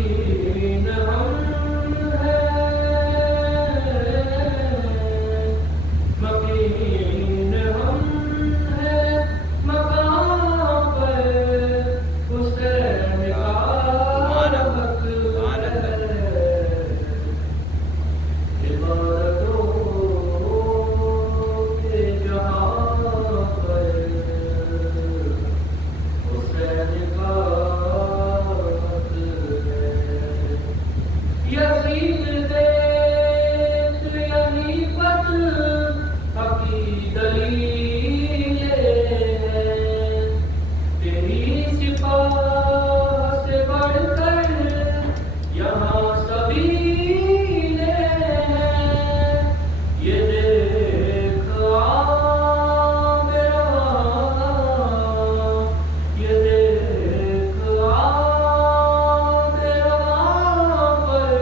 مکین ہم مکین ہم ہیں مقام پر حسین کا حق ہے عبادتوں کے جہاں پر حسین کا حق ہے یزید دیکھ یہی پت حقی دلیلیں ہیں تیری سپاہ سے بڑھ کر یہاں سبیلیں ہیں یہ دیکھ عام رواں یہ دیکھ عام رواں پر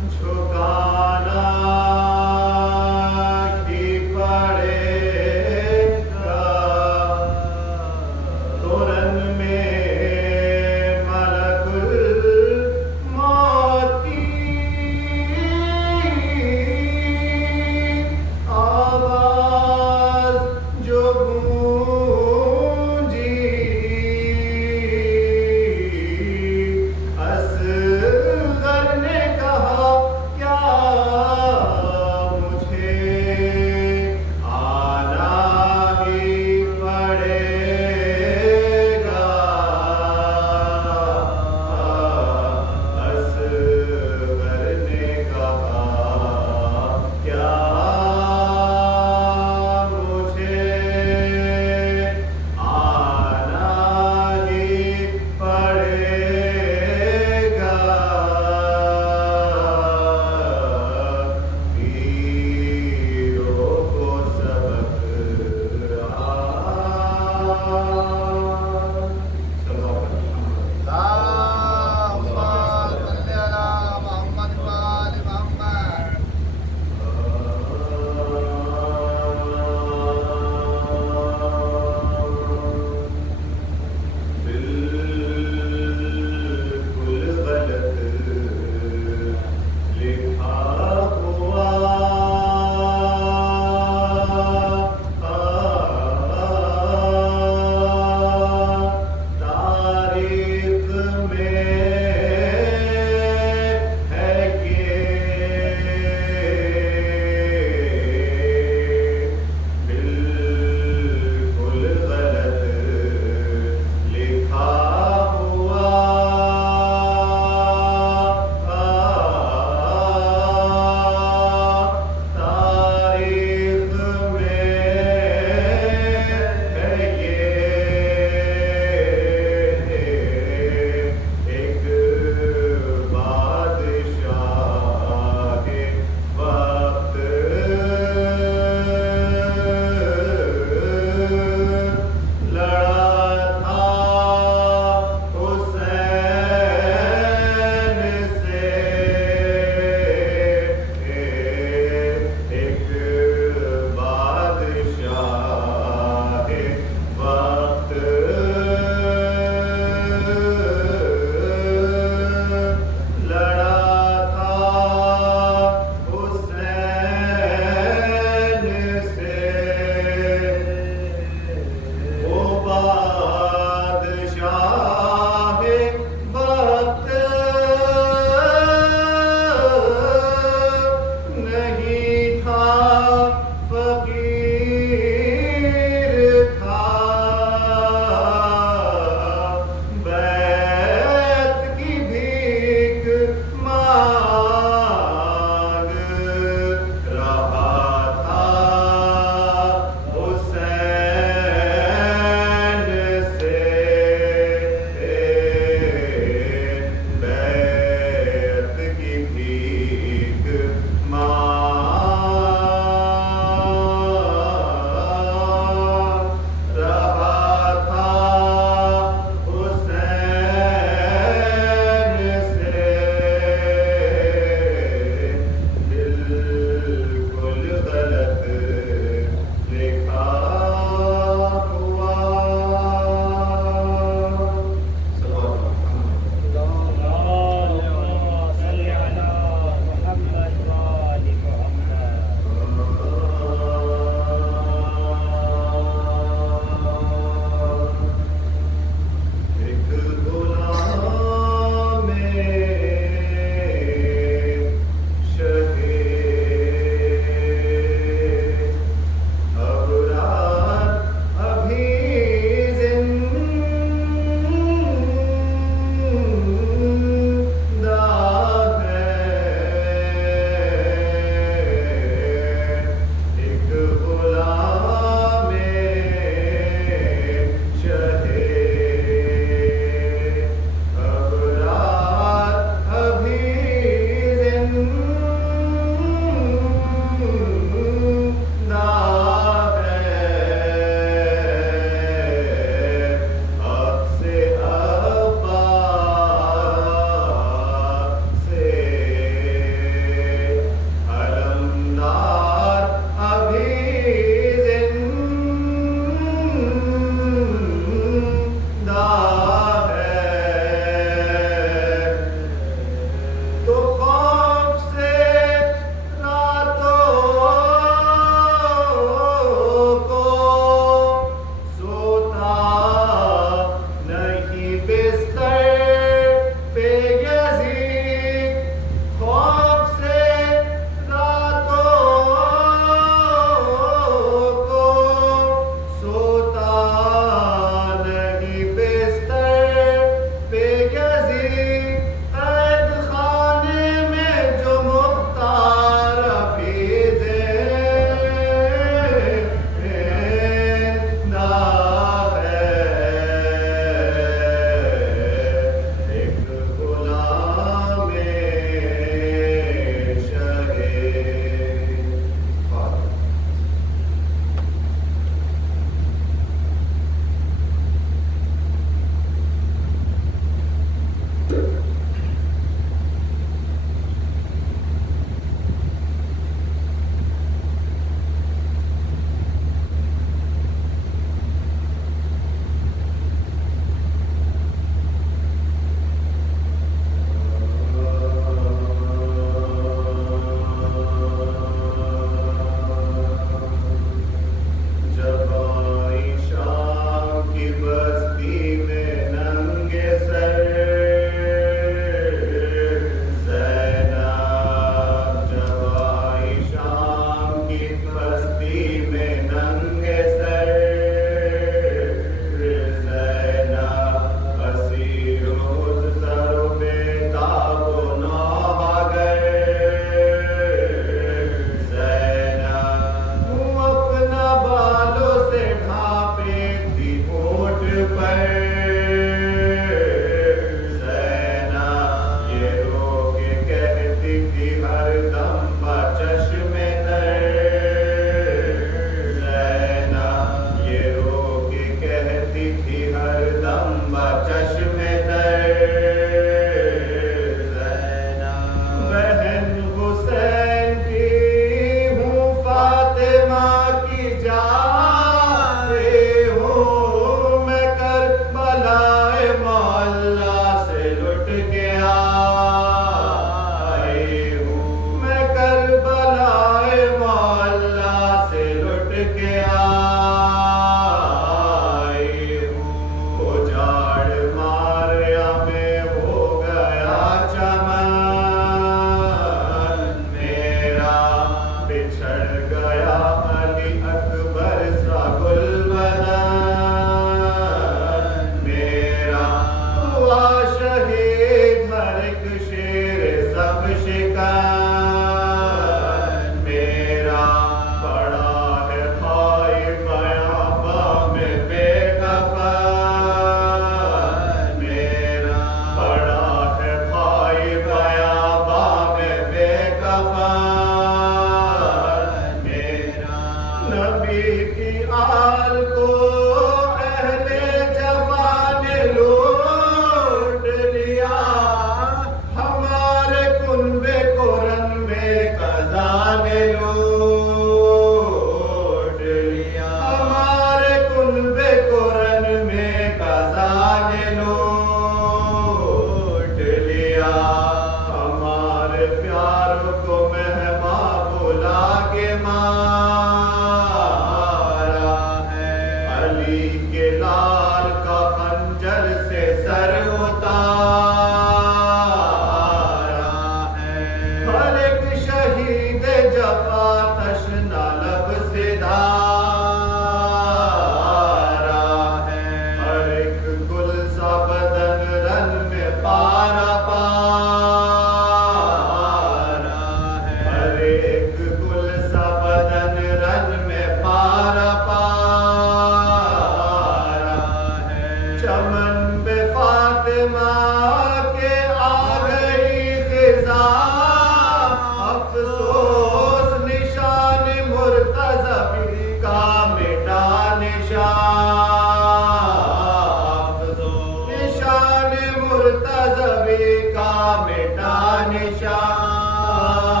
شان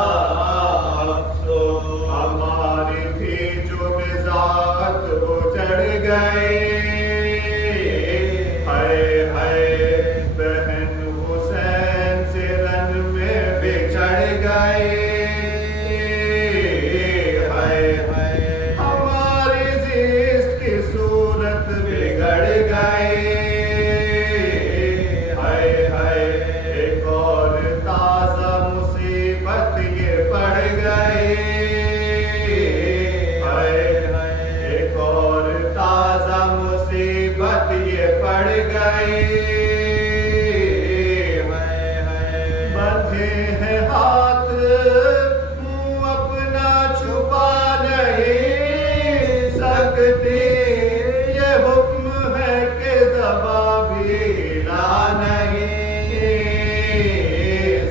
سو ہماری بھی جو مزاج وہ چڑھ گئے ہائے ہائے بہن حسین سے رن میں بچھڑ گئے ہائے ہائے ہماری زیست کی صورت بگڑ گئے ہائے ہائے ایک اور تازہ مصیبت یہ پڑ گئے ہائے ہائے ایک اور تازہ مصیبت یہ پڑ گئے بندھے ہیں ہاتھ منہ اپنا چھپا نہیں سکتی یہ حکم ہے کہ زباں بھی ہلا نہیں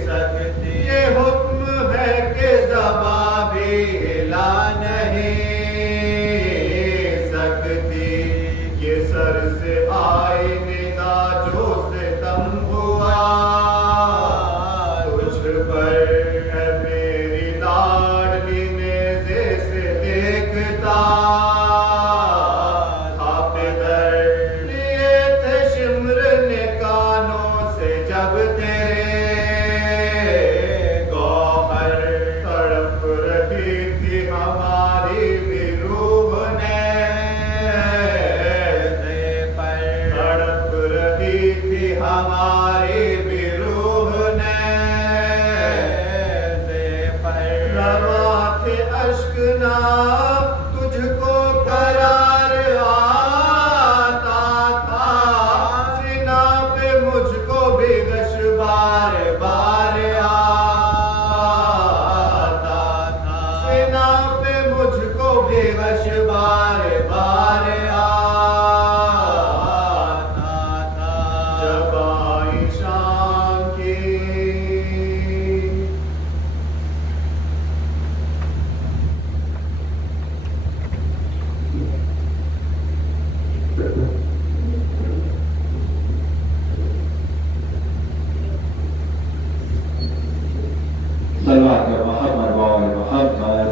سکتی یہ حکم ہے کہ زباں بھی ہلا نہیں سکتی یہ سر سے آئی ندا جو ستم ہوا تجھ پر ہے میری لاڈلی نیزے سے دیکھتا آپ در لیے تھے شمر نے کانوں سے جب تیرے گوہر تڑپ رہی تھی ہماری بھی روح نے تڑپ رہی تھی ہماری بھی روح نے رواں تھے اشک ناب تجھ کو قرار آتا تھا سینہ پہ مجھ کو بھی غش بار بار آتا تھا سینہ پہ مجھ کو بھی غش بار بار آتا تھا جب آئی شام کی صلوات محمد وآل محمد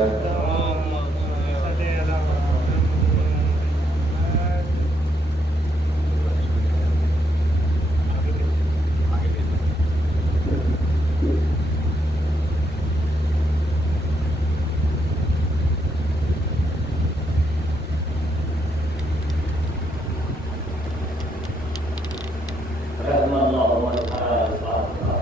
رحم اللہ من قرأ الفاتحہ.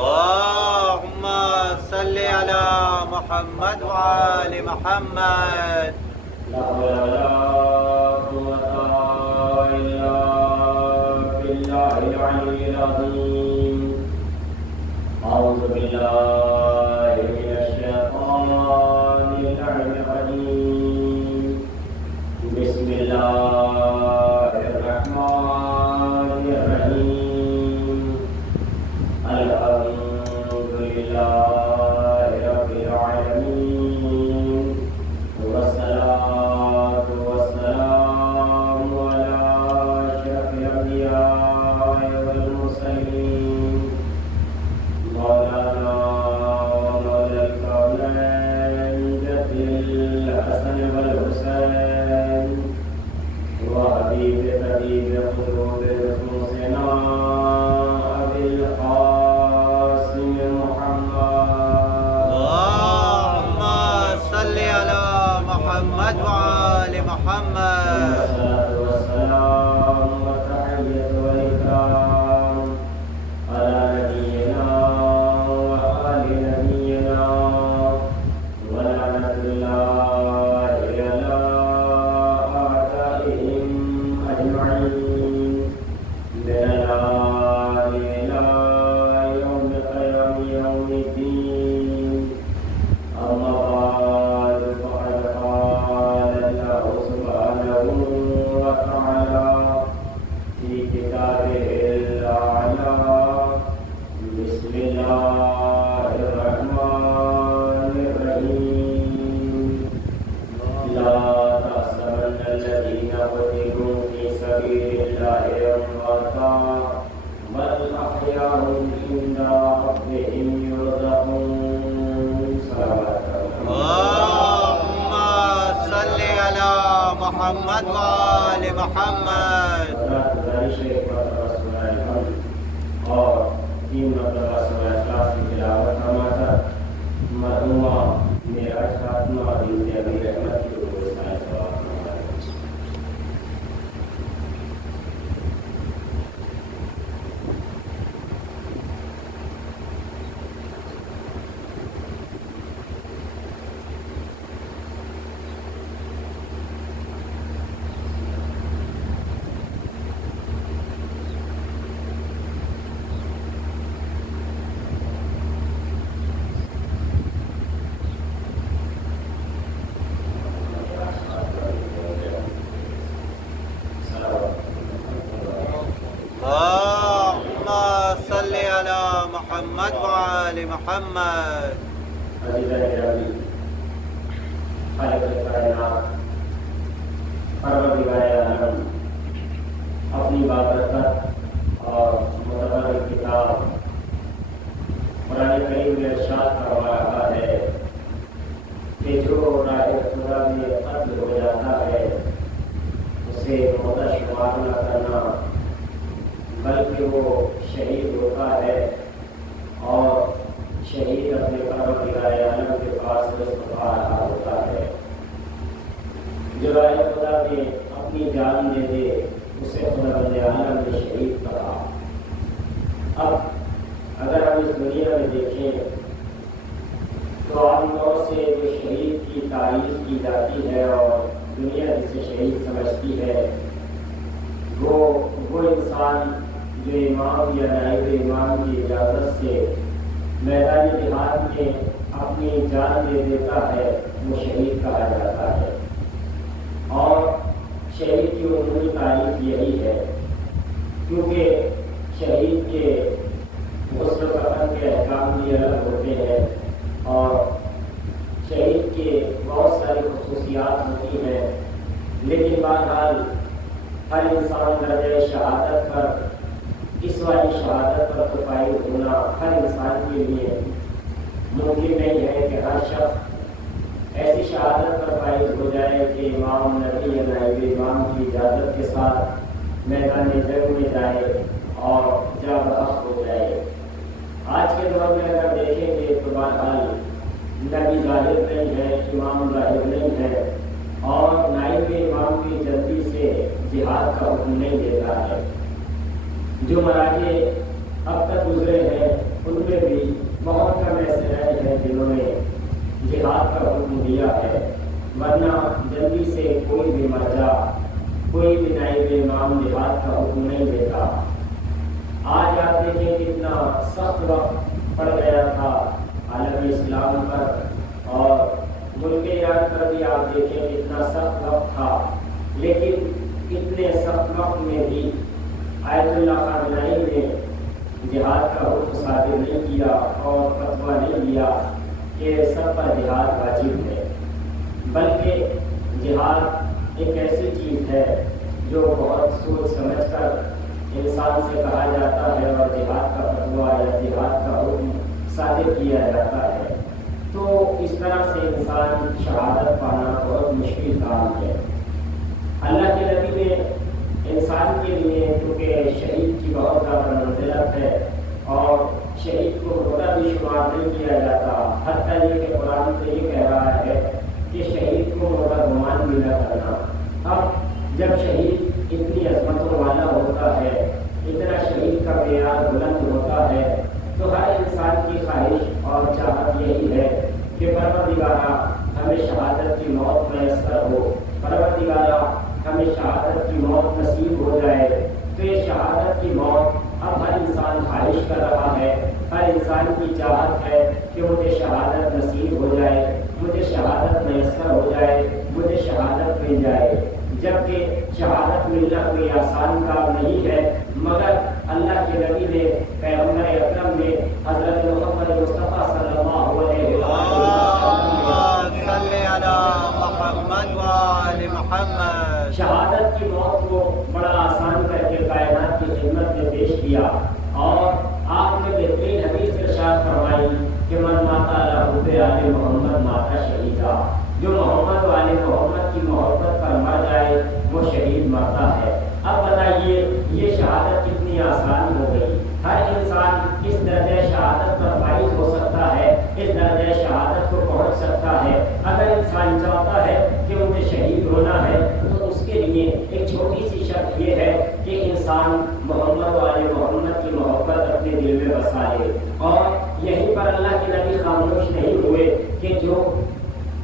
اللهم صل على محمد وآل محمد لا حول ولا قوة إلا بالله العلي العظيم. أعوذ بالله من الشيطان اللعين الرجيم. بسم الله الرحمن الرحيم. الحمد لله رب العالمين والصلاة والسلام على أشرف الأنبياء والمرسلين مولانا ومولى الكونين جد الحسن والحسين وحبيب حبيب قلوب نفوسنا أبي القاسم محمد. اللهم صل على محمد وآل محمد والصلاة والسلام والتحية والإكرام على نبينا وآل نبينا ولعنة الله على أعدائهم أجمعين من الآن إلى يوم قيام يوم الدين. أما بعد فقد قال محمد وآل محمد. گزارش ہے ایک مرتبہ سورہ الحمد اور 3 مرتبہ سورہ اخلاص کی تلاوت فرماتا. مرحومہ معراج فاطمہ بنت ابی احمد کی روح سائے ثواب فرماتا. اللهم صل على محمد وآل محمد. عزیزان گرامی، خالق کائنات پروردگار عالم اپنی بابرکت اور معتبر کتاب قرآن کریم میں ارشاد فرما رہا ہے کہ جو راہ خدا میں قتل ہو جاتا ہے اسے موتا شمار نہ کرنا بلکہ وہ شہید ہوتا ہے اور شہید اپنے پروردگار عالم کے پاس مصطفیٰ رہا ہوتا ہے. جو راہ خدا میں اپنی جان دے دے اسے خداوند عالم نے شہید کہا. اب اگر ہم اس دنیا میں دیکھیں تو عام طور سے جو شہید کی تعریف کی جاتی ہے اور دنیا جسے شہید سمجھتی ہے وہ انسان جو امام یا نائب امام کی اجازت سے میدان جہاد میں اپنی جان دے دیتا ہے وہ شہید کہا جاتا ہے. اور شہید کی عمومی تعریف یہی ہے کیونکہ شہید کے غسل و کفن کے احکام بھی الگ ہوتے ہیں اور شہید کے بہت ساری خصوصیات ہوتی ہیں. لیکن بہرحال ہر انسان درجۂ شہادت پر اس والی شہادت پر تو فائز ہونا ہر انسان کے لیے ممکن نہیں ہے کہ ہر شخص ایسی شہادت پر فائز ہو جائے کہ امام نبی یا نائب امام کی اجازت کے ساتھ میدان جنگ میں جائے اور جا بحق ہو جائے. آج کے دور میں اگر دیکھیں گے تو بہرحال نبی ظاہر نہیں ہے، امام ظاہر نہیں ہے اور نائب امام کی جلدی سے جہاد کا حکم نہیں دیتا ہے. جو مراحل اب تک گزرے ہیں ان میں بھی بہت کم ایسے رہے ہیں جنہوں نے جہاد کا حکم دیا ہے، ورنہ جلدی سے کوئی بھی مرجع کوئی بھی نائب امام جہاد کا حکم نہیں دیتا. آج آپ دیکھیں کتنا سخت وقت پڑ گیا تھا عالم اسلام پر اور ملک ایران پر بھی آپ دیکھیں کتنا سخت وقت تھا. لیکن اتنے سخت وقت میں بھی آیت اللہ خامنائی نے جہاد کا حکم صادر نہیں کیا اور فتویٰ نہیں دیا کہ سب پر جہاد واجب ہے، بلکہ جہاد ایک ایسی چیز ہے جو بہت سوچ سمجھ کر انسان سے کہا جاتا ہے اور جہاد کا فتویٰ یا جہاد کا حکم صادر کیا جاتا ہے. تو اس طرح سے انسان شہادت پانا بہت مشکل کام ہے. اللہ کے نبی نے انسان کے لیے کیونکہ شہید کی بہت زیادہ منزلت ہے اور شہید کو مردہ بھی شمار نہیں کیا جاتا، حتیٰ یہ کہ قرآن تو یہ کہہ رہا ہے کہ شہید کو مردہ گمان بھی نہ کرنا. اب جب شہید اتنی عظمتوں والا ہوتا ہے، اتنا شہید کا معیار بلند ہوتا ہے، تو ہر انسان کی خواہش اور چاہت یہی ہے کہ پروردگارا ہمیں شہادت کی موت میسر ہو، پروردگارا ہمیں شہادت کی موت نصیب ہو جائے. تو یہ شہادت کی موت اب ہر انسان خواہش کر رہا ہے، ہر انسان کی چاہت ہے کہ مجھے شہادت نصیب ہو جائے، مجھے شہادت میسر ہو جائے، مجھے شہادت مل جائے. جبکہ شہادت ملنا کوئی آسان کام نہیں ہے، مگر اللہ کے نبی نے پیغمبر اکرم نے حضرت محمد مصطفیٰ صلی اللہ علیہ وسلم شہادت کی موت کو بڑا آسان کر کے کائنات کی خدمت میں پیش کیا اور آپ نے بہترین حدیث ارشاد فرمائی کہ من ماتا علی حب آل محمد ماتا شہیدا. جو محمد والے محمد کی محبت پر مر جائے وہ شہید مرتا ہے۔ اب بتائیے یہ شہادت کتنی آسان ہو گئی۔ ہر انسان اس درجہ شہادت پر فائز ہو سکتا ہے، اس درجہ شہادت کو پہنچ سکتا ہے۔ اگر انسان چاہتا ہے کہ مجھے شہید ہونا ہے تو اس کے لیے ایک چھوٹی سی شرط یہ ہے کہ انسان محمد والے محمد کی محبت اپنے دل میں بسا لے۔ اور یہیں پر اللہ کے نبی خاموش نہیں ہوئے کہ جو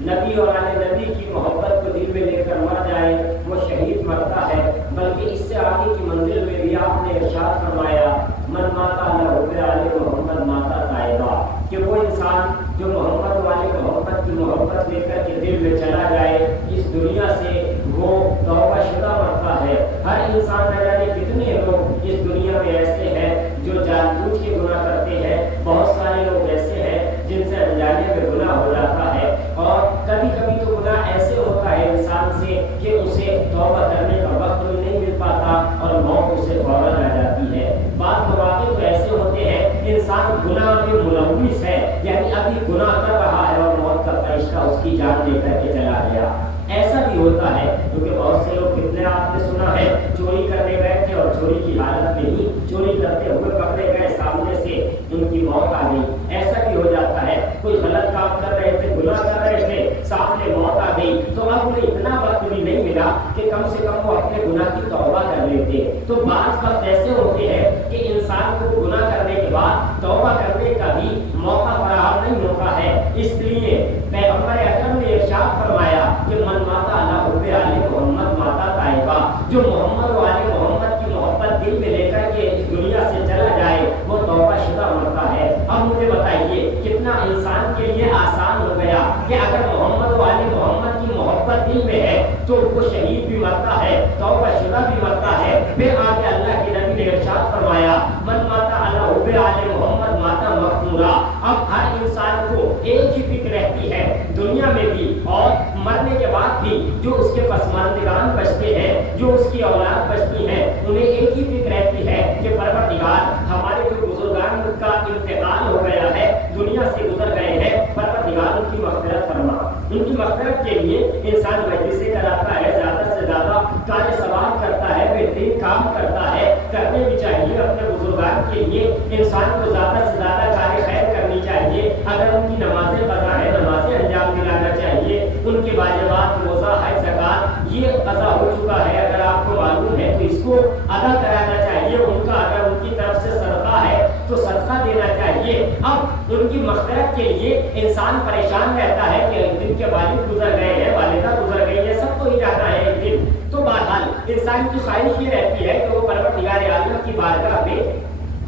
نبی اور آل نبی کی محبت کو دل میں لے کر مر جائے وہ شہید مرتا ہے، بلکہ اس سے آگے کی منزل میں بھی آپ نے ارشاد فرمایا من ماتا علی حب آل محمد ماتا تائبہ، کہ وہ انسان جو محمد والے محمد کی محبت لے کر کے دل میں چلا جائے اس دنیا سے وہ توبہ شدہ مرتا ہے۔ ہر انسان نہ جانے کتنے لوگ اس دنیا میں ایسے ہیں جو جان بوجھ کے گناہ کرتے ہیں، بہت سارے لوگ ایسے ہیں جن سے انجانے میں گناہ ہو جاتا ہے، اور کبھی کبھی تو گناہ ایسے ہوتا ہے انسان سے کہ اسے توبہ کرنے کا وقت بھی نہیں مل پاتا اور موت اسے فوراً آ جاتی ہے۔ بعض مواقع تو ایسے ہوتے ہیں انسان گناہ میں ملوث ہے، یعنی ابھی گناہ کر رہا ہے اور موت کا فرشتہ اس کی جان لے کر کے چلا گیا۔ ایسا بھی ہوتا ہے کیونکہ بہت سے لوگ کتنے آپ نے سنا ہے چوری کرنے گئے تھے اور چوری کی حالت میں ہی چوری کرتے ہوئے پکڑے گئے، سامنے سے ان کی موت آ گئی۔ ایسا بھی ہو جاتا ہے کوئی غلط کام کر رہے تھے، گناہ کر رہے تھے، سامنے موت آ گئی تو اب انہیں اتنا وقت بھی نہیں ملا کہ کم سے کم وہ اپنے گناہ کی توبہ کر لیتے۔ تو بعض وقت ایسے ہوتے ہیں کہ انسان کو گناہ کرنے کے بعد توبہ کرنے کا بھی موقع فراہم نہیں ہوتا ہے۔ اس لیے پیغمبر اکرم نے ارشاد فرمایا کہ من ماتا علی حب آل محمد ماتا تائبہ، جو محمد والے محمد کی محبت دل میں لے کر کے اس دنیا سے چلا جائے وہ توبہ شدہ مرتا ہے۔ اب مجھے بتائیے کتنا انسان کے لیے آسان ہو گیا کہ اگر محمد والے محمد کی محبت دل میں ہے تو وہ شہید بھی مرتا ہے، توبہ شدہ بھی مرتا ہے۔ پھر آگے اللہ کے نبی نے ارشاد فرمایا من ماتا علی حب آل محمد ماتا مغفورا۔ اب ہر انسان کو ایک ہی فکر رہتی ہے دنیا میں بھی اور مرنے کے بعد بھی، جو اس کے پسماندگان بچتے ہیں، جو اس کی اولاد بچتی ہے، انہیں ایک ہی فکر رہتی ہے کہ پروردگار ہمارے جو بزرگان کا انتقال ہو گیا ہے، دنیا سے گزر گئے ہیں، پروردگار ان کی مغفرت فرما۔ ان کی مغفرت کے لیے انسان مجلسیں کراتا ہے، زیادہ سے زیادہ کار ثواب کرتا ہے، بہترین کام کرتا ہے، کرنے بھی چاہیے اپنے بزرگان کے لیے۔ انسان کو زیادہ سے زیادہ کار خیر کرنی چاہیے، اگر ان کی نمازیں قضا ہے نمازیں انجام دلانا چاہیے، ان کے واجبات روزہ حج زکات یہ قضا ہو چکا ہے اگر آپ کو معلوم ہے تو اس کو ادا کرانا چاہیے، ان کا اگر ان کی طرف سے صدقہ ہے تو صدقہ دینا چاہیے۔ اب ان کی مغفرت کے لیے انسان پریشان رہتا ہے کہ ایک دن کے والد گزر گئے ہیں، والدہ گزر گئی ہے، سب کو ہی جانا ہے ایک دن۔ تو بہرحال انسان کی خواہش یہ رہتی ہے کہ وہ پروردگار عالم کی بارگاہ میں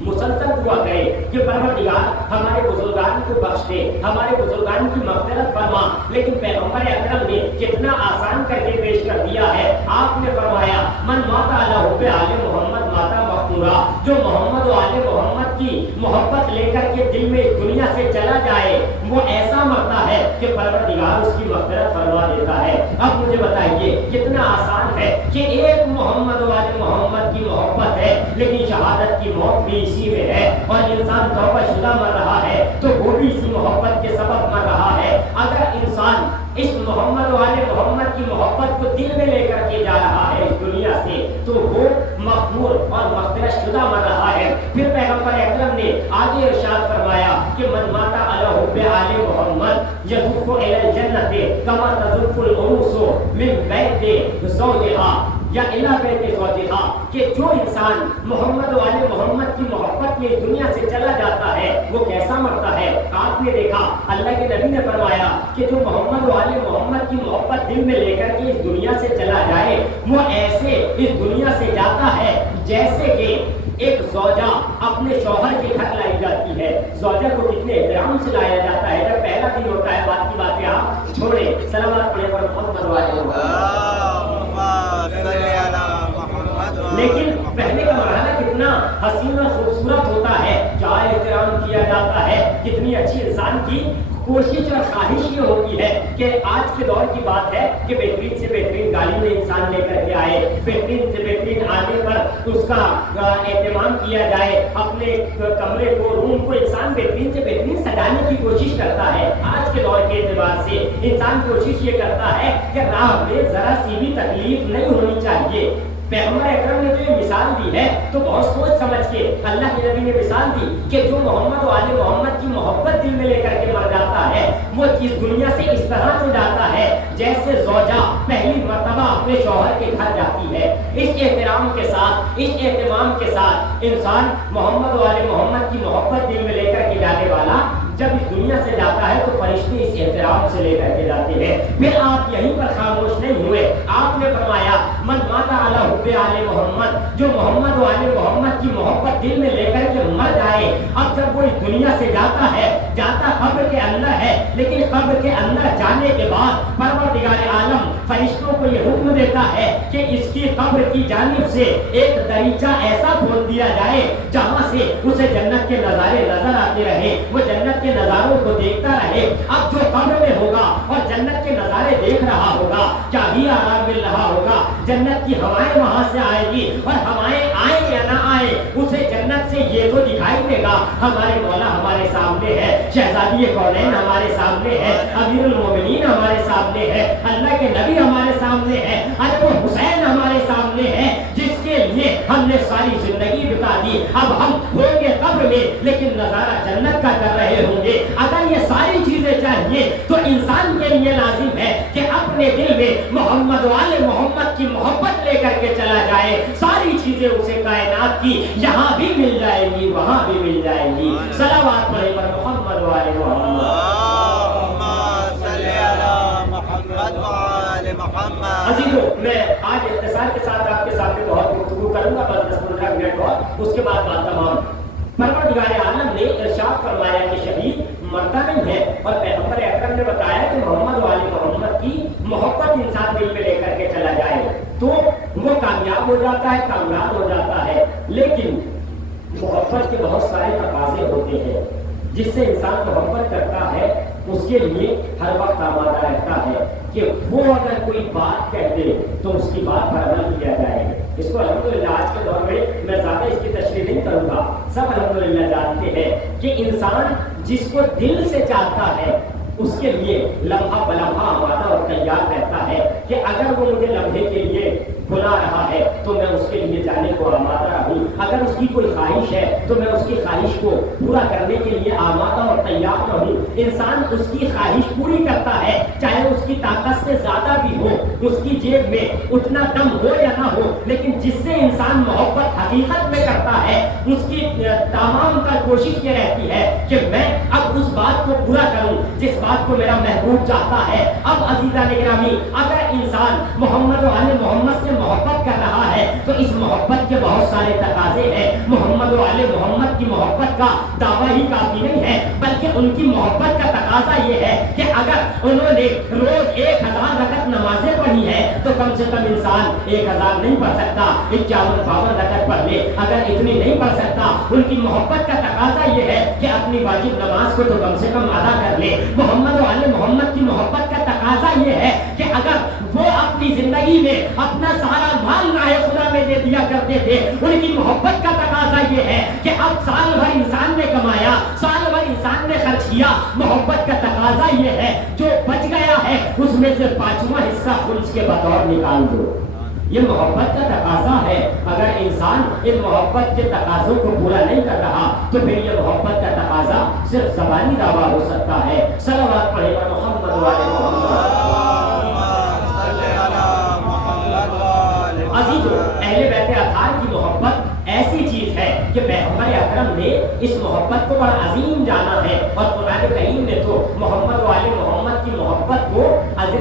مسلسل دعا کرے کہ پروردگار ہمارے بزرگان کو بخش دے، ہمارے بزرگان کی مغفرت فرما۔ لیکن پیغمبر اکرم نے کتنا آسان کر کے پیش کر دیا ہے۔ آپ نے فرمایا من ماتا علی حب آل محمد ماتا مغفورا، جو محمد و آل محمد کی محبت لے کر کے دل میں اس دنیا سے چلا جائے وہ ایسا مرتا ہے کہ پروردگار اس کی مغفرت فرما دیتا ہے۔ اب مجھے بتائیے کتنا آسان ہے کہ ایک محمد و آل محمد کی محبت ہے لیکن شہادت کی موت بھی اسی میں ہے، اور انسان توبہ شدہ مر رہا ہے تو وہ بھی اسی محبت کے سبب مر رہا ہے۔ اگر انسان اس محمد والے محمد کی محبت کو دل میں لے کر کے جا رہا ہے اس دنیا سے تو وہ مغفور اور مغفرت شدہ مر رہا ہے۔ پھر پیغمبر اکرم نے آگے ارشاد فرمایا کہ من ماتا علی حب آل محمد یذوف الی الجنۃ کما تذوف العروس من بیت زوجها یا الی بیت زوجها، کہ جو انسان محمد والے محمد کی محبت میں اس دنیا سے چلا جاتا ہے وہ کیسا مرتا ہے۔ آپ نے دیکھا اللہ کے نبی نے فرمایا کہ جو محمد والے محمد کی محبت دل میں لے کر کے اس دنیا سے چلا جائے وہ ایسے اس دنیا سے جاتا ہے جیسے کہ ایک زوجہ اپنے شوہر کے گھر لائی جاتی ہے۔ زوجہ کو کتنے احترام سے لایا جاتا ہے، جب پہلا دن ہوتا ہے بات کی باتیں آپ چھوڑیں، صلوات پڑھیں پر محمد والے لیکن پہلے کا مرحلہ کتنا حسین اور خوبصورت ہوتا ہے، کیا احترام کیا جاتا ہے، کتنی اچھی انسان کی کوشش اور خواہش یہ ہوتی ہے کہ آج کے دور کی بات ہے کہ بہترین سے بہترین گاڑی میں انسان لے کر کے آئے، بہترین سے بہترین آنے پر اس کا اہتمام کیا جائے، اپنے کمرے کو، روم کو انسان بہترین سے بہترین سجانے کی کوشش کرتا ہے۔ آج کے دور کے اعتبار سے انسان کوشش یہ کرتا ہے کہ راہ میں ذرا سی بھی تکلیف نہیں ہونی چاہیے۔ پیغمبر اکرم نے جو یہ مثال دی ہے تو بہت سوچ سمجھ کے اللہ کے نبی نے مثال دی کہ جو محمد و آل محمد کی محبت دل میں لے کر کے مر جاتا ہے وہ اس دنیا سے اس طرح سے جاتا ہے جیسے زوجہ پہلی مرتبہ اپنے شوہر کے گھر جاتی ہے۔ اس احترام کے ساتھ، اس اہتمام کے ساتھ انسان محمد و آل محمد کی محبت دل میں لے کر کے جانے والا جب اس دنیا سے جاتا ہے تو فرشتے اس احترام سے لے کر کے جاتے ہیں۔ پھر آپ یہیں پر خاموش نہیں ہوئے، آپ نے فرمایا من مات علی حب آل محمد، جو محمد و آل محمد کی محبت دل میں لے کر کے مر جائے، اب جب وہ اس دنیا سے جاتا ہے، جاتا قبر کے اندر ہے، لیکن قبر کے اندر جانے کے بعد پروردگار عالم فرشتوں کو یہ حکم دیتا ہے کہ اس کی قبر کی جانب سے ایک دریچہ ایسا کھول دیا جائے جہاں سے اسے جنت کے نظارے نظر آتے رہے، وہ جنت کے نظاروں کو دیکھتا رہے۔ اب جو قبر میں ہوگا اور جنت کے نظارے دیکھ رہا ہوگا، کیا ہی آرام مل رہا ہوگا، جنت کی ہوائیں وہاں سے آئے گی، اور ہوائیں آئیں یا نہ آئے اسے جنت سے یہ تو دکھائی دے گا ہمارے مولا ہمارے سامنے ہے، شہزادی کونین ہمارے سامنے ہے، امیر المومنین ہمارے سامنے ہے، اللہ کے نبی ہمارے سامنے ہے، حضرت حسین ہمارے سامنے ہے، جس کے لیے ہم نے ساری زندگی بتا دی۔ اب ہم ہوں گے قبر میں لیکن نظارہ جنت کا کر رہے ہوں گے۔ اگر یہ ساری چیزیں چاہیے تو انسان کے لیے لازم ہے کہ اپنے دل میں محمد و آل محمد کی محبت لے کر کے چلا جائے، ساری چیزیں اسے کائنات کی یہاں بھی مل جائیں گی، وہاں بھی مل جائیں گی۔ صلوات پڑھیں پر محمد و آل محمد۔ عزیزو، میں آج اختصار کے ساتھ آپ کے سامنے بہت گفتگو کروں گا، بس 10-15 منٹ اور اس کے بعد بات تمام۔ پروردگار عالم نے ارشاد فرمایا کہ شہید مرتا نہیں ہے، اور پیغمبر اکرم نے بتایا کہ محمد و آل محمد کی محبت انسان دل میں لے کر کے چلا جائے تو وہ کامیاب ہو جاتا ہے، کامیاب ہو جاتا ہے۔ لیکن محبت کے بہت سارے تقاضے ہوتے ہیں، جس سے انسان محبت کرتا ہے اس کے لیے ہر وقت آمادہ رہتا ہے کہ وہ اگر کوئی بات کہہ دے تو اس کی بات پر عمل کیا جائے۔ اس کو الحمدللہ آج کے دور میں زیادہ اس کی تشریح نہیں کروں گا، سب الحمدللہ جانتے ہیں کہ انسان جس کو دل سے چاہتا ہے اس کے لیے لمحہ بلمحہ آمادہ اور تیار رہتا ہے کہ اگر وہ مجھے لمحے کے لیے بلا رہا ہے تو میں اس کے لیے جانے کو آمادہ رہوں، اگر اس کی کوئی خواہش ہے تو میں اس کی خواہش کو پورا کرنے کے لیے آمادہ اور تیار رہوں۔ انسان اس کی خواہش پوری کرتا ہے چاہے اس کی طاقت سے زیادہ بھی ہو، اس کی جیب میں اتنا دم ہو یا نہ ہو، لیکن جس سے انسان محبت حقیقت میں کرتا ہے اس کی تمام تر کوشش یہ رہتی ہے کہ میں اب اس بات کو پورا کروں جس بات کو میرا محبوب چاہتا ہے۔ اب عزیزان گرامی، اگر انسان محمد و آل محمد سے محبت کر رہا ہے تو اس محبت کے بہت سارے تقاضے ہیں۔ محمد و آل محمد کی محبت کا دعویٰ ہی کافی نہیں ہے، بلکہ ان کی محبت کا تقاضا یہ ہے کہ اگر انہوں نے روز 1000 رکعت نمازیں پڑھی ہیں تو کم سے کم انسان 1000 نہیں پڑھ سکتا، 51-52 رکعت پڑھ لے۔ اگر اتنی نہیں پڑھ سکتا، ان کی محبت کا تقاضا یہ ہے کہ اپنی واجب نماز کو تو کم سے کم ادا کر لے۔ محمد و آل محمد کی محبت کا تقاضا یہ ہے کہ اگر وہ اپنی زندگی میں اپنا سارا مال راہ خدا میں دے دیا کرتے تھے، ان کی محبت کا تقاضا یہ ہے کہ اب سال بھر انسان نے کمایا، سال بھر انسان نے خرچ کیا، محبت کا تقاضا یہ ہے جو بچ گیا ہے اس میں سے 5واں حصہ خرچ کے بطور نکال دو۔ یہ محبت کا تقاضا ہے۔ اگر انسان ان محبت کے تقاضوں کو پورا نہیں کر رہا تو پھر یہ محبت کا تقاضا صرف زبانی دعویٰ ہو سکتا ہے۔ صلوات پڑھیں پر محمد و آل محمد۔ عزیزو، اہل بیت اطہار کی محبت ایسی چیز ہے کہ پیغمبر اکرم نے اس محبت کو بڑا عظیم جانا ہے، اور قرآن کریم نے تو محمد و آل محمد کی محبت کو اجر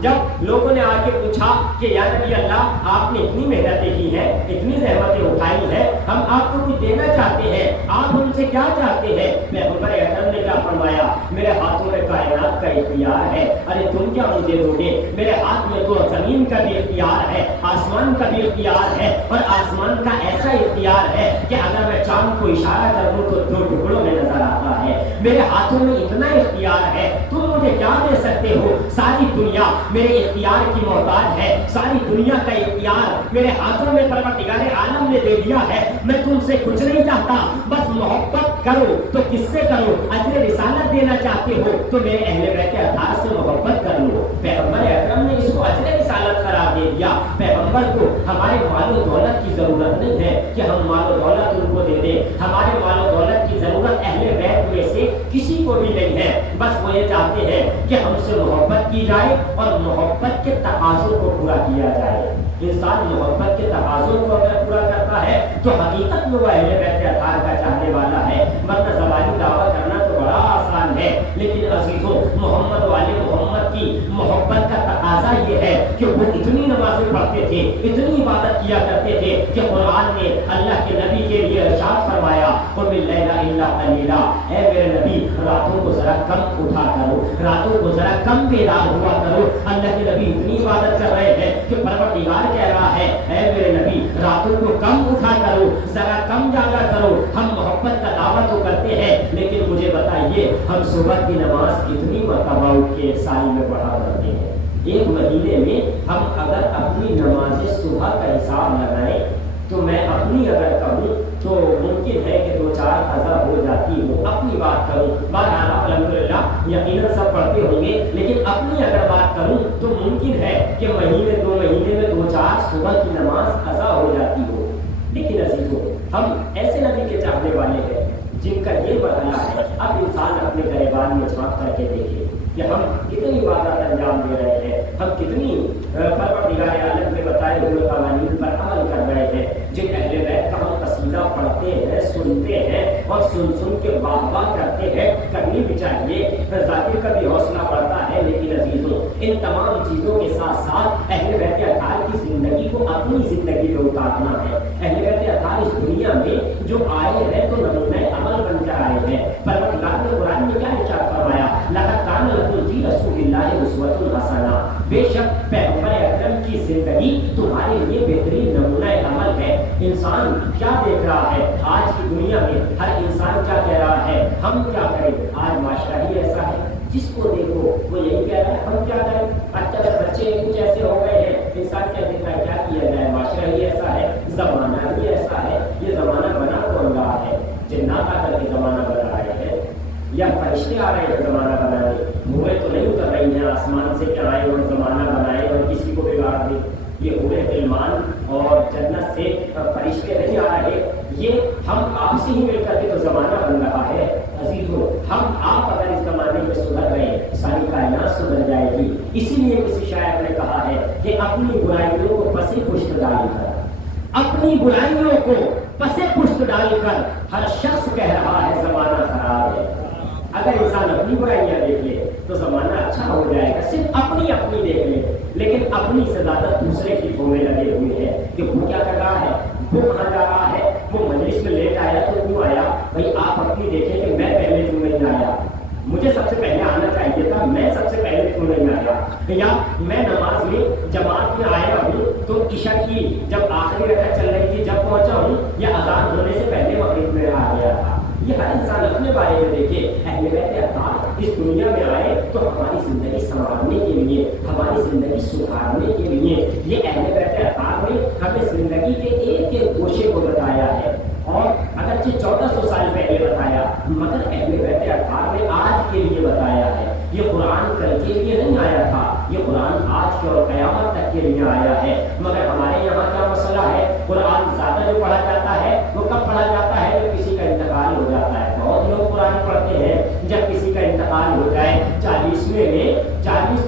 جب لوگوں نے آ کے پوچھا کہ یا نبی اللہ آپ نے اتنی محنتیں کی ہیں, اتنی زحمتیں اٹھائی ہیں, ہم آپ کو کچھ دینا چاہتے ہیں, آپ ہم سے کیا چاہتے ہیں؟ پیغمبر اکرم نے کیا فرمایا؟ میرے ہاتھوں میں کائنات کا اختیار ہے, ارے تم کیا مجھے دو گے؟ میرے ہاتھ میں تو زمین کا بھی اختیار ہے, آسمان کا بھی اختیار ہے, اور آسمان کا ایسا اختیار ہے کہ اگر میں چاند کو اشارہ کر دوں تو 2 ٹکڑوں میں نظر آتا ہے. میرے ہاتھوں میں اتنا اختیار ہے, تم مجھے کیا دے سکتے ہو؟ ساری دنیا میرے اختیار کی محتاج ہے, ساری دنیا کا اختیار میرے ہاتھوں میں پروردگار عالم نے دے دیا ہے. میں تم سے کچھ نہیں چاہتا, بس محبت کرو تو کس سے کرو؟ اجر رسالت دینا چاہتے ہو تو میرے اہل بیت اطہار سے محبت کر لو. پیغمبر اکرم نے اس کو اجر رسالت قرار دے دیا. پیغمبر کو ہمارے مال و دولت کی ضرورت نہیں ہے کہ ہم مال و دولت ان کو دے دیں. ہمارے مال و دولت کی ضرورت اہل بیت میں سے کسی کو بھی نہیں ہے. بس وہ یہ چاہتے ہیں کہ ہم سے محبت کی جائے اور محبت کے تقاضوں کو پورا کیا جائے. انسان محبت کے تقاضوں کو اگر پورا کرتا ہے تو حقیقت میں وہ اہل بیت اطہار کا چاہنے والا ہے. ورنہ زبانی دعویٰ کرنا تو بڑا آسان ہے, لیکن عزیزوں محمد والے محمد کی محبت کا تقاضا یہ ہے کہ وہ اتنی نمازیں پڑھتے تھے, اتنی عبادت کیا کرتے تھے کہ قرآن نے اللہ کے نبی کے لیے ارشاد فرمایا قُمِ اللَّيْلَ إِلَّا قَلِيلًا, اے میرے نبی راتوں کو ذرا کم اٹھا کرو, راتوں کو ذرا کم بیدار ہوا کرو. اللہ کے نبی اتنی عبادت کر رہے ہیں کہ پروردگار کہہ رہا ہے اے میرے نبی راتوں کو کم اٹھا کرو, ذرا کم جاگا کرو. ہم محبت کا دعویٰ تو کرتے ہیں, لیکن مجھے بتائیے ہم صبح کی نماز کتنی مرتبہ اٹھ کے سالی میں پڑھا کرتے ہیں؟ ایک مہینے میں ہم اگر اپنی نماز صبح کا حساب لگائیں تو میں اپنی اگر کہوں تو ممکن ہے کہ 2-4 قضا ہو جاتی ہو. اپنی بات کروں, بہرحال الحمدللہ یقیناً سب پڑھتے ہوں گے, لیکن اپنی اگر بات کروں تو ممکن ہے کہ مہینے 2 مہینے میں 2-4 صبح کی نماز قضا ہو جاتی ہو. لیکن عزیزوں ہم ایسے نبی کے چاہنے والے ہیں جن کا یہ مرحلہ ہے. اب انسان اپنے گریبان میں جھانک کر کے دیکھے کہ ہم کتنی عبادت انجام دے رہے ہیں, ہم کتنی پروردگار عالم کے بتائے ہوئے قوانین پر عمل کر رہے ہیں. جن اہل بیت کا ہم قصیدہ پڑھتے ہیں, سنتے ہیں اور سن کے واہ واہ کرتے ہیں, کرنی بھی چاہیے, ذاکر کا بھی حوصلہ بڑھتا ہے. لیکن عزیزوں ان تمام چیزوں کے ساتھ ساتھ اہل بیت اطہار کی زندگی کو اپنی زندگی میں اتارنا ہے. اہل بیت اطہار اس دنیا میں جو آئے ہیں تو نمونۂ عمل بن کر آئے ہیں. پروردگار نے قرآن میں کیا ارشاد فرمایا؟ لقد کان لکم فی رسول اللہ اسوۃ حسنہ, بے شک پیغمبر اکرم کی زندگی تمہارے لیے بہترین نمونۂ عمل ہے. انسان کیا دیکھ رہا ہے آج کی دنیا میں؟ ہر انسان کیا کہہ رہا ہے ہم کیا کریں؟ آج معاشرہ ہی ایسا ہے, جس کو دیکھو وہ یہی کہہ رہا ہے ہم کیا کریں. اچھا بچے کچھ ایسے ہو گئے ہیں, انسان کیا دیکھ رہا ہے کیا کیا جائے, معاشرہ ہی ایسا ہے, زمانہ ہی ایسا ہے. یہ زمانہ بنا کون رہا ہے؟ جنات آ کر کے زمانہ بنا رہے ہیں یا فرشتے آ رہے ہیں زمانہ بنانے؟ ہوئے تو نہیں اتر رہی ہیں آسمان سے کہ آئے اور زمانہ بنائے اور کسی کو بگاڑ دے. یہ ہوئے فلمان اور جنت سے فرشتے نہیں آ رہے, یہ ہم آپ سے ہی مل کر کے تو زمانہ بن رہا ہے. عزیزوں ہم آپ اگر اس زمانے میں سدھر رہے ساری کائنات سدھر جائے گی. اسی لیے کسی شاعر نے کہا ہے کہ اپنی برائیوں کو پس پشت ڈال کر, اپنی برائیوں کو پس پشت ڈال کر ہر شخص کہہ رہا ہے زمانہ خراب ہے. اگر انسان اپنی برائیاں دیکھ لے تو زمانہ اچھا ہو جائے گا. صرف اپنی دیکھ لے, لیکن اپنی سے زیادہ دوسرے کی دھونے لگے ہوئے ہیں کہ وہ کیا کر رہا ہے, وہ کہاں جا رہا ہے, وہ مجلس میں لیٹ آیا تو کیوں آیا. بھائی آپ اپنی دیکھیں کہ میں پہلے کیوں نہیں آیا, مجھے سب سے پہلے آنا چاہیے تھا, میں سب سے پہلے کیوں نہیں آیا. یا میں نماز میں جماعت میں آیا ہوں تو عشاء کی جب آخری رکعت چل رہی تھی جب پہنچا ہوں یا اذان ہونے سے پہلے مغرب میں آ گیا تھا. یہ ہر انسان اپنے بارے میں دیکھے. اہل بیت اطہار اس دنیا میں آئے تو ہماری زندگی سنوارنے کے لیے, ہماری زندگی سدھارنے کے لیے. یہ اہل بیت اطہار نے ہمیں زندگی کے ایک ایک گوشے کو بتایا ہے, اور اگرچہ 1400 سال پہلے بتایا مگر اہل بیت اطہار نے آج کے لیے بتایا ہے. یہ قرآن کل کے لیے نہیں آیا تھا, یہ قرآن آج کے اور قیامت تک کے لیے آیا ہے. مگر ہمارے یہاں کیا مسئلہ ہے, قرآن زیادہ جو پڑھا جاتا ہے وہ کب پڑھا جاتا ہے جب کسی کا انتقال ہو جاتا ہے. بہت لوگ قرآن پڑھتے ہیں جب کسی کا انتقال ہو جائے. 40ویں میں 40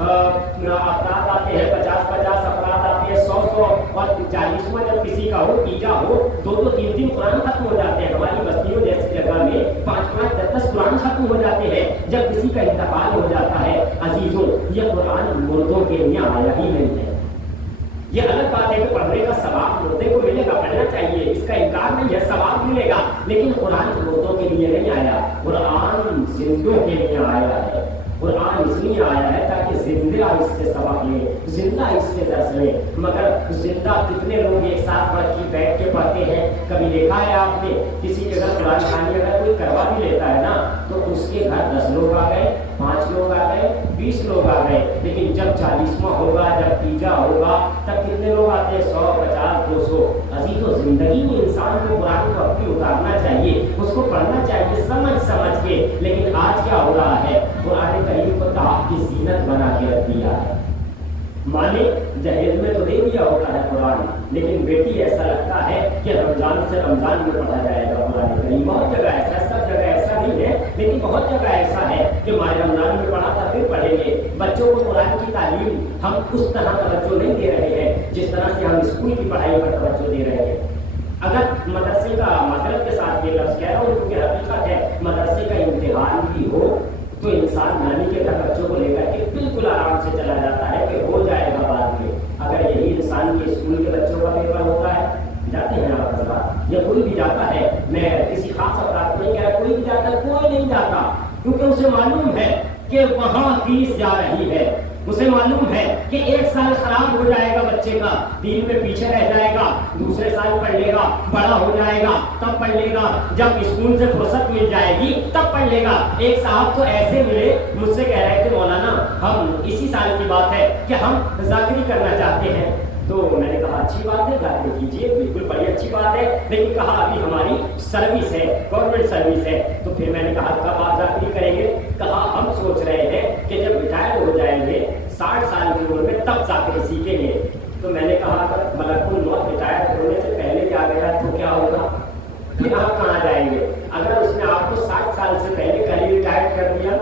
افراد آتے ہیں, 50 افراد آتے ہیں, 100 اور 40واں جب کسی کا ہو, تیجا ہو, 2-3 قرآن ختم ہو جاتے ہیں. ہماری بستیوں جیسی جگہ میں 5-5 10 قرآن ختم ہو جاتے ہیں. جب کسی کا انتقال ہو جاتا ہے عزیزوں یہ قرآن مردوں کے لیے آیا ہی نہیں ہے. یہ الگ بات ہے کہ پڑھنے کا ثواب مردے کو ملے گا, پڑھنا چاہیے, اس کا انکار نہیں ہے, ثواب ملے گا, لیکن قرآن مردوں کے لیے نہیں آیا, قرآن زندوں کے لیے آیا ہے. قرآن اس لیے آیا ہے تاکہ زندہ اس سے سبق لیں, زندہ اس سے درس لیں. مگر زندہ کتنے لوگ ایک ساتھ بیٹھ کے پڑھتے ہیں؟ کبھی دیکھا ہے آپ نے کسی کے گھر قرآن خوانی اگر کوئی کروا بھی لیتا ہے نا تو اس کے گھر 10 لوگ آ گئے, 5 لوگ آ گئے, 20 لوگ آ گئے, لیکن جب 40واں ہوگا, جب تیجا ہوگا, تب کتنے لوگ آتے ہیں؟ 100, 50, 200. عزیزوں زندگی میں انسان کو قرآن کو اپنی اتارنا چاہیے, اس کو پڑھنا چاہیے سمجھ کے. لیکن آج کیا ہو رہا ہے؟ قرآن کریم کو طواف کی زینت بنا کے رکھ دیا ہے. مانے جہیز میں تو دے دیا ہوتا ہے قرآن, لیکن بیٹی ایسا لگتا ہے کہ رمضان سے رمضان میں پڑھا جائے گا قرآن کریم. بہت جگہ ایسا ہے, سب جگہ ایسا نہیں ہے, لیکن بہت جگہ ایسا ہے کہ ماہ رمضان میں پڑھا تھا پھر پڑھیں گے. بچوں کو قرآن کی تعلیم ہم اس طرح توجہ نہیں دے رہے ہیں جس طرح سے ہم اسکول کی پڑھائی پر توجہ دے رہے ہیں. اگر مدرسے کا معذرت کے ساتھ یہ لفظ کہہ رہا ہوں کیونکہ حقیقت ہے, مدرسے کا امتحان بھی ہو تو انسان نانی کے گھر بچوں کو لے کر کے بالکل آرام سے چلا جاتا ہے کہ ہو جائے گا بعد میں. اگر یہی انسان کے اسکول کے بچوں کا پیپر ہوتا ہے, جاتے ہیں آپ حضرات, یا کوئی بھی جاتا ہے, میں کسی خاص افراد کو نہیں کہہ رہا, کوئی بھی جاتا ہے, کوئی نہیں جاتا, کیونکہ اسے معلوم ہے کہ وہاں فیس جا رہی ہے. اسے معلوم ہے کہ 1 سال خراب ہو جائے گا بچے کا, دین میں پیچھے رہ جائے گا, دوسرے سال پڑھ لے گا, بڑا ہو جائے گا تب پڑھ لے گا, جب اسکول سے فرصت مل جائے گی تب پڑھ لے گا. ایک صاحب تو ایسے ملے, مجھ سے کہہ رہے تھے مولانا ہم اسی سال کی بات ہے کہ ہم ذاکری کرنا چاہتے ہیں. تو میں نے کہا اچھی بات ہے, ذاکری کیجیے, بالکل بڑی اچھی بات ہے, لیکن کہا ابھی ہماری سروس ہے, گورنمنٹ سروس ہے. تو پھر میں نے کہا کب آپ ذاکری کریں گے؟ کہا ہم سوچ رہے ہیں کہ جب ریٹائر ہو جائیں گے 60 سال کی عمر میں تب ذاکری سیکھیں گے. تو میں نے کہا اگر ملک الموت ریٹائر ہونے سے پہلے کیا گیا تو کیا ہوگا؟ پھر آپ کہاں جائیں گے؟ اگر اس نے آپ کو 60 سال سے پہلے کل ریٹائر کر دیا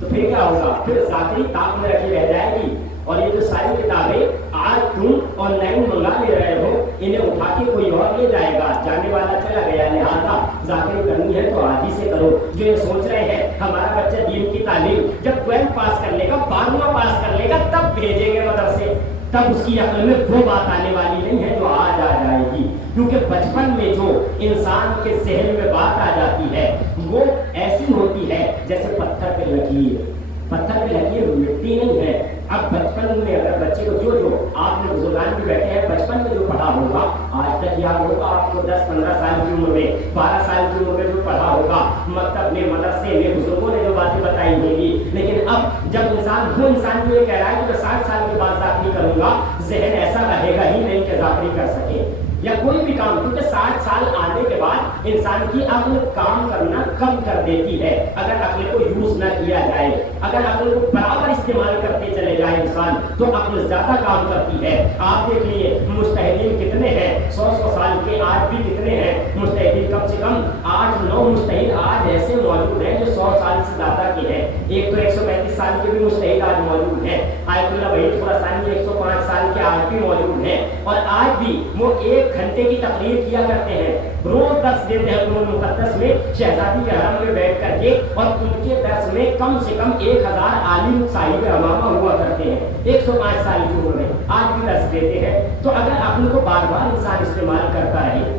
تو پھر کیا ہوگا؟ پھر ذاکری تاپ میں رکھی رہ جائے گی. اور یہ جو ساری کتابیں آج تم آن لائن منگا لے رہے ہو, انہیں اٹھا کے کوئی اور لے جائے گا, جانے والا چلا گیا. لہٰذا ذاکری کرنی ہے تو آج ہی سے کرو. جو یہ سوچ رہے ہیں ہمارا بچہ دین کی تعلیم جب 12 پاس کر لے گا, 12واں پاس کر لے گا تب بھیجیں گے مدرسے, تب اس کی عقل میں وہ بات آنے والی نہیں ہے جو آج آ جائے گی. کیونکہ بچپن میں جو انسان کے ذہن میں بات آ جاتی ہے وہ ایسی ہوتی ہے جیسے پتھر پہ لکیر. پتھر پہ لکیر مٹی نہیں ہے. اب بچپن میں اگر بچے کو جو آپ نے بزرگان بھی بیٹھے ہیں, بچپن میں جو پڑھا ہوگا آج تک یاد ہوگا آپ کو. 10-15 سال کی عمر میں, 12 سال کی عمر میں جو پڑھا ہوگا مکتب میں, مدرسے میں, بزرگوں نے جو باتیں بتائی ہوں گی. لیکن اب جب انسان جو یہ کہہ رہا ہے کہ میں 60 سال کے بعد ذاکری کروں گا, ذہن ایسا رہے گا ہی نہیں کہ ذاکری کر سکے یا کوئی بھی کام. کیونکہ 60 سال آنے کے بعد انسان کی عقل کام کرنا کم کر دیتی ہے. اگر عقل کو یوز نہ کیا جائے, اگر عقل کو برابر استعمال کرتے چلے جائے انسان تو عقل زیادہ کام کرتی ہے. آپ دیکھ لیے مجتہدین کتنے ہیں, 100 سال کے آج بھی کتنے ہیں مجتہدین, کم سے کم 8-9 مجتہد آج ایسے موجود ہیں جو 100 سال سے زیادہ کے ہیں. ایک تو 135 سال کے بھی مجتہد آج موجود ہیں. آیت اللہ وحید خراسانی 105 سال کے آج بھی موجود ہیں, اور آج بھی وہ 1 گھنٹے کی تقریر کیا کرتے ہیں. روز درس دیتے ہیں قرآن مقدس میں شہزادی کے حرم میں بیٹھ کر کے, اور ان کے درس میں کم سے کم 1000 عالم صاحب امامہ ہوا کرتے ہیں 105 سال کی عمر میں. آج بھی درس دیتے ہیں. تو اگر عقل کو بار بار انسان استعمال کرتا رہے,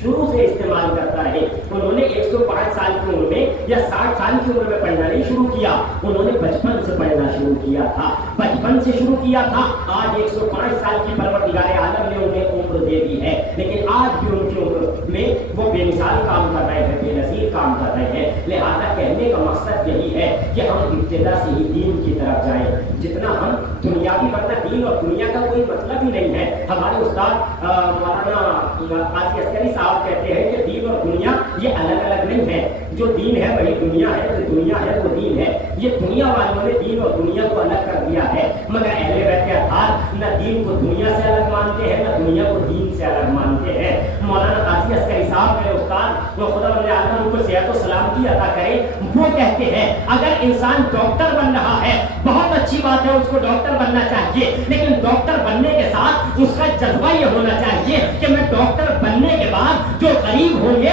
شروع سے استعمال کرتا رہے, انہوں نے 105 سال کی عمر میں یا 60 سال کی عمر میں پڑھنا نہیں شروع کیا, انہوں نے بچپن سے پڑھنا شروع کیا تھا, بچپن سے شروع کیا تھا. آج 105 سال کی پروردگار عالم نے انہیں عمر دے دی ہے, لیکن آج بھی ان کی عمر میں وہ بے مثال کام کر رہے ہیں, بے نظیر کام کر رہے ہیں. لہٰذا کہنے کا مقصد یہی ہے کہ ہم ابتدا سے ہی دین کی طرف جائیں. جتنا ہم دنیاوی ورنہ دین اور دنیا کا کوئی مطلب ہی نہیں ہے. ہمارے استاد مولانا قاضی عسکری صاحب کہتے ہیں کہ دین اور دنیا یہ الگ الگ نہیں ہے. جو دین ہے وہی دنیا ہے, جو دنیا ہے وہ دین ہے. یہ دنیا والوں نے دین اور دنیا کو الگ کر دیا ہے, مگر اہل بیت اطہار نہ دین کو دنیا سے الگ مانتے ہیں نہ دنیا کو دین سے الگ مانتے ہیں. مولانا قاضی عسکری صاحب میرے استاد وہ خدا رب العالمین ان کو صحت و سلامتی عطا کرے, وہ کہتے ہیں اگر انسان ڈاکٹر بن رہا ہے بہت اچھی بات ہے, اس کو ڈاکٹر بننا چاہیے, لیکن ڈاکٹر بننے کے ساتھ اس کا جذبہ یہ ہونا چاہیے کہ میں ڈاکٹر بننے کے بعد جو غریب ہوں گے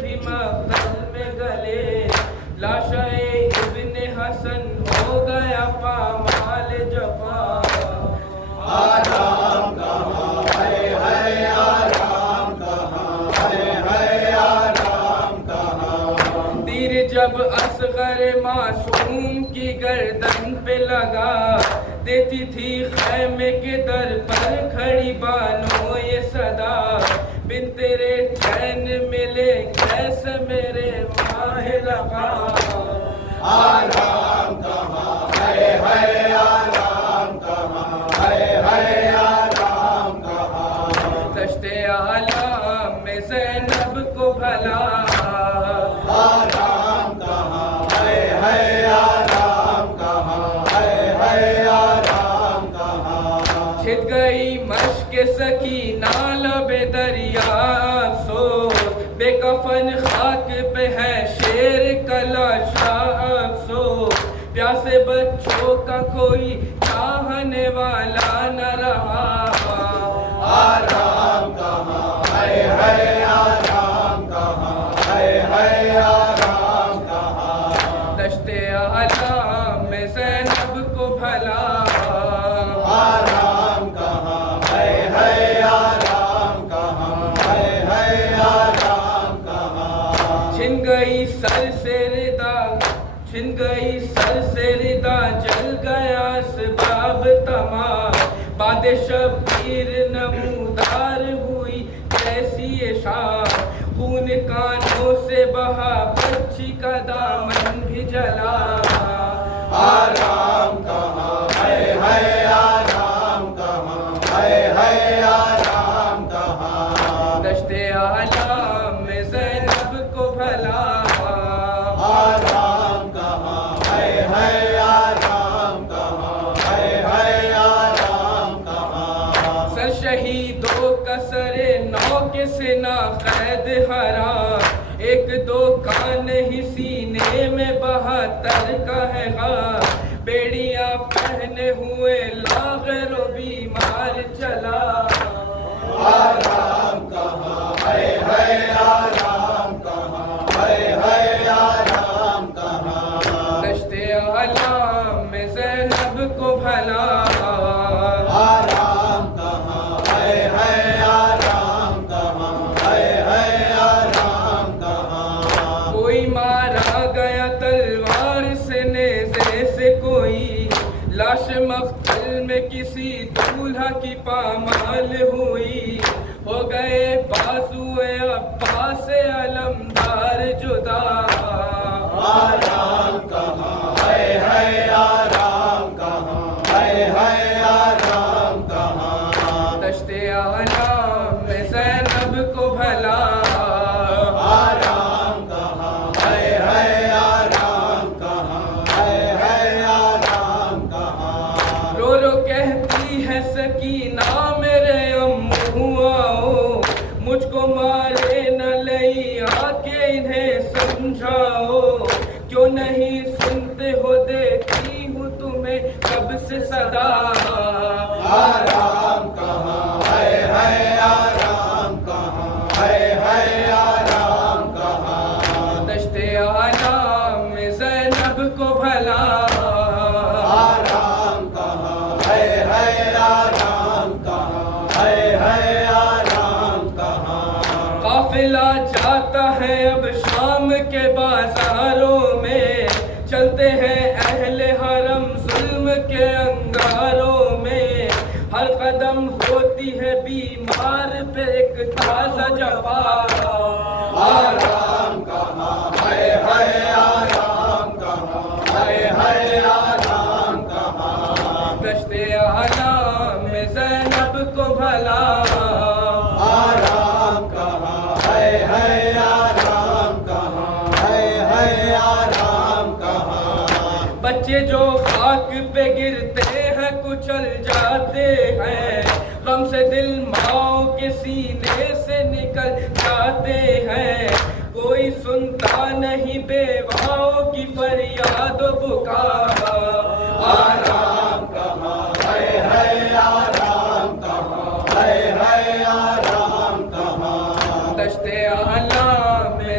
بھی مقتل میں گلے لاشائے ابن حسن ہو گیا پامال جفا آرام کہاں ہے آرام کہاں ہے آرام کہاں تیر جب اصغر معصوم کی گردن پہ لگا دیتی تھی خیمے کے در پر کھڑی بانو یہ صدا بن تیرے چین ملے کیسے میرے ماہ لگا آرام کہاں ہے آرام کہاں ہے آرام کہاں دشت عالم میں زینب کو بھلا آرام کہاں ہے آرام کہاں ہے آرام کہاں چھت گئی مشق سکینہ لب دریا افسوس بے کفن خاک پہ ہے شیر کا لاشا افسوس پیاسے بچوں کا کوئی چاہنے والا نہ رہا آرام کہاں ہے آرام کہاں ہے آرام کہاں دشت عالم میں زینب کو بھلا آرام کہاں ہے آرام کہاں ہے آرام کہاں چھن گئی سر سے ردا چھن گئی سر سے ردا جل گیا اسباب تمام باد شبیر نمودار ہوئی کیسی یہ شام خون کانوں سے بہا بچی کا دامن بھی جلا آرام کہاں ہے آرام کہاں ہے آرام کہاں دشت عالم میں زینب کو بھلا آرام کہاں ہے آرام کہاں ہے آرام کہاں سر شہیدوں کا سر نو کے سنا قید حرام ایک دو کان ہی سینے میں 72 کا ہے غام بیڑیاں پہنے ہوئے لاغر و بیمار چلا آرام کہاں ہے آرام کہاں ہے آرام کہاں دشت عالم میں زینب کو بھلا آرام کہاں ہے آرام کہاں ہے آرام کہاں کوئی مارا گیا تلوار سے نیزے سے کوئی لاش مقتل میں کسی دولہا کی پامال ہوئی ہو گئے بازوئے عباس علمدار جدا آرام کہاں ہے آرام کہاں ہے آرام کہاں دشت عالم میں زینب کو بھلا آرام کہاں ہے آرام کہاں ہے آرام کہاں رو رو کہتی ہے سکینہ میرے امو آؤ مجھ کو مارے نہ لئی آ کے انہیں سمجھاؤ کیوں نہیں سنتے ہو دیتی ہوں تمہیں کب سے صدا آرام کہاں ہے آرام کہاں ہے آرام کہاں دشت عالم میں زینب کو بھلا آرام کہاں ہے آرام کہاں ہے آرام کہاں قافلہ جاتا ہے اب شام کے بازاروں میں چلتے ہیں اہل حرم ظلم کے انگاروں میں ہر قدم ہوتی ہے بیمار پہ ایک تازہ جفا آرام کہاں ہے آرام کہاں ہے آرام کہاں دشت عالم میں زینب کو بھلا آرام کہاں ہے آرام کہاں ہے آرام کہاں بچے جو خاک پہ گرتے ہیں کچل جاتے ہیں غم سے دل ماؤں کے سینے سے نکل جاتے ہیں کوئی سنتا نہیں بیواؤں کی فریاد و پکار آرام کہاں ہے آرام کہاں ہے آرام کہاں دشت عالم میں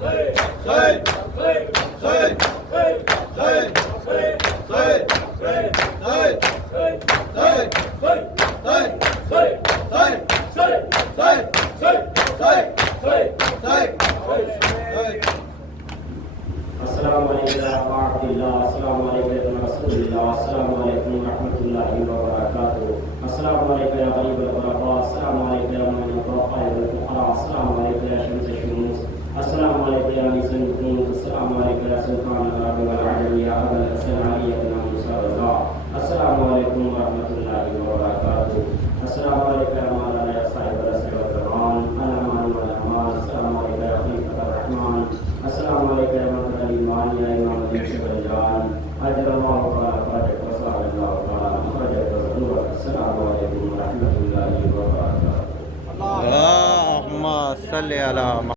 السلام علیکم ورحمۃ اللہ، السلام علیکم رسول اللہ، السلام علیکم ورحمۃ اللہ وبرکاتہ، السلام علیکم یا غریب الغرباء، السلام علیکم یا معین الضعفاء والفقراء، السلام علیکم یا شمس الشموس، السلام علیکم یا انیس النفوس، السلام علیکم یا سلطان العرب والعجم یا ابا الحسن علی بن موسیٰ رضا، السلام علیکم ورحمۃ اللہ وبرکاتہ، السلام علیکم یا مولانا یا صاحب الرسل والقرآن، الامان والامان، السلام علیکم یا خلیفۃ الرحمن، السلام علیکم یا منتظر الایمان یا امام الدین شبرجان، اجر اللہ تعالی فرجک وسع اللہ تعالی مخرجک وزدورک، السلام علیکم ورحمۃ اللہ وبرکاتہ۔ اللهم صل على